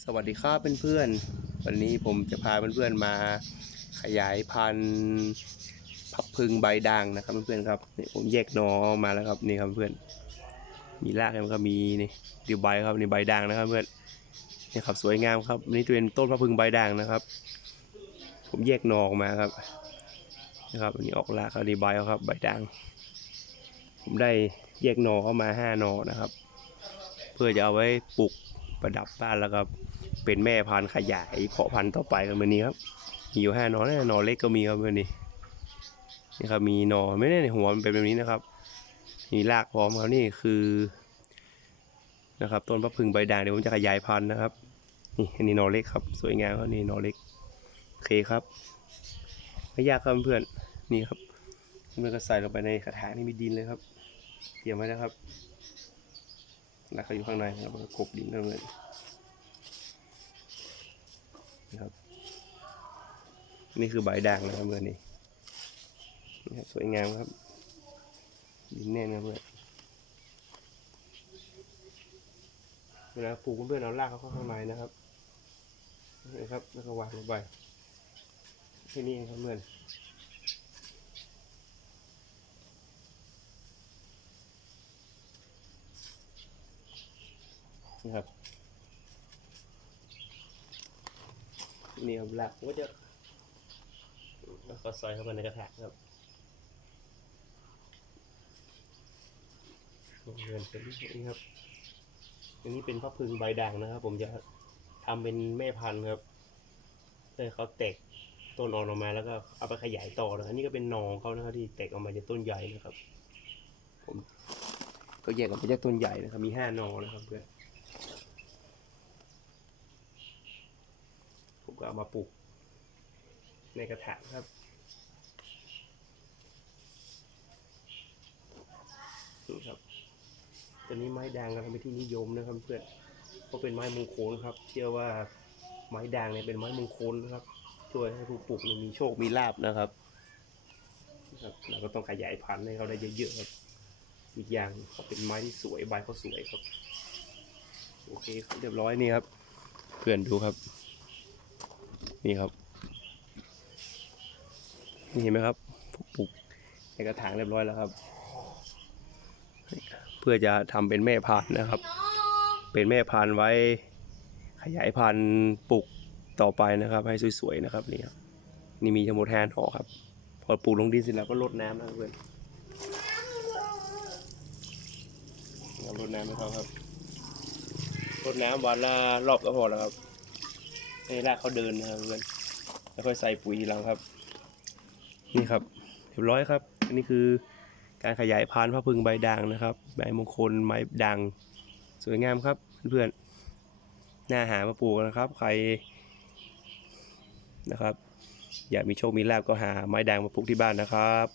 สวัสดีครับเพื่อนๆ วันนี้ผมจะพาเพื่อนๆมาขยายพันธุ์พับพึงใบด่างนะครับเพื่อนๆครับนี่ผมแยกหนอมาแล้วครับนี่ครับเพื่อนมีรากแล้วก็มีนี่ดิวใบครับนี่ใบด่างนะครับเพื่อนนี่ครับสวยงามครับนี่จะเป็นต้นพับพึงใบด่างนะครับ ผมแยกหนอออกมาครับนะครับอันนี้ออกรากครับนี่ใบครับใบด่าง ผมได้แยกหนอเข้ามาห้าหนอนะครับ เพื่อจะเอาไว้ปลูก ประดับบ้านแล้วก็เป็นแม่พันธุ์ขยายเพาะพันธุ์ต่อไปกันวันนี้ครับ มีอยู่ห้านอนะหนอเล็กก็มีครับวันนี้นี่ครับมีนอไม่ได้ในหัวมันเป็นแบบนี้นะครับ มีรากพร้อมครับนี่คือนะครับต้นพระพึงใบด่างเดี๋ยวผมจะขยายพันธุ์นะครับนี่อันนี้นอเล็กครับ สวยงามครับนี่นอเล็กโอเคครับไม่ยากครับเพื่อนนี่ครับเมื่อก็ใส่ลงไปในกระถางนี่มีดินเลยครับเตรียมไว้นะครับ แล้วเขาอยู่ข้างในแล้วมันก็กบดินแล้วเลยนะครับ นี่คือใบด่างนะครับเพื่อนนี่นี่ครับสวยงามครับ ดินแน่นนะเพื่อนเวลาปลูกเพื่อนเอารากเขาเข้าข้างในนะครับนี่ครับ แล้วก็วางลงไปแค่นี้เองครับเพื่อน นี่ครับนี่ครับหลักก็จะแล้วก็ซอยเข้าไปในกระถางครับเดินเป็นนี่ครับอันนี้เป็นพระพึงใบด่างนะครับ ผมจะทำเป็นแม่พันธุ์ครับเพื่อเขาแตกต้นอ่อนออกมาแล้วก็เอาไปขยายต่อนะอันนี้ก็เป็นหนองเขานะครับที่แตกออกมาจากต้นใหญ่นะครับ ผม ก็แยกออกมาจากต้นใหญ่นะครับ มีห้านอนะครับเพื่อน ผม ก็เอามาปลูก ในกระถางครับนี่ครับตัวนี้ไม้ด่างก็ทำเป็นที่นิยมนะครับเพื่อนเพราะเป็นไม้มงคลครับ เชื่อว่าไม้ด่างเนี่ยเป็นไม้มงคลนะครับ ช่วยให้ผู้ปลูกเนี่ยมีโชค มีลาบนะครับนะครับเราก็ต้องขยายพันธุ์ให้เขาได้เยอะๆครับ อีกอย่างเขาเป็นไม้ที่สวยใบเขาสวยครับ โอเคครับเรียบร้อยนี่ครับ เพื่อนดูครับ นี่ครับ นี่เห็นไหมครับปลูกในกระถางเรียบร้อยแล้วครับ เพื่อจะทำเป็นแม่พันธุ์นะครับ เป็นแม่พันธุ์ไว้ขยายพันธุ์ปลูกต่อไปนะครับ ให้สวยๆนะครับนี่ครับนี่มีทั้งหมดห้าหน่อครับ พอปลูกลงดินเสร็จแล้วก็รดน้ำนะครับเพื่อนเรารดน้ำให้เขาครับรดน้ำวันละรอบก็พอแล้วครับ ให้รากเขาเดินนะครับเพื่อนแล้วค่อยใส่ปุ๋ยทีหลังครับ นี่ครับเรียบร้อยครับ อันนี้คือการขยายพันธุ์พระพึงใบด่างนะครับ ใบมงคลไม้ด่างสวยงามครับเพื่อนๆน่าหามาปลูกนะครับ ใครนะครับ อยากมีโชคมีลาบก็หาไม้ด่างมาปลูกที่บ้านนะครับ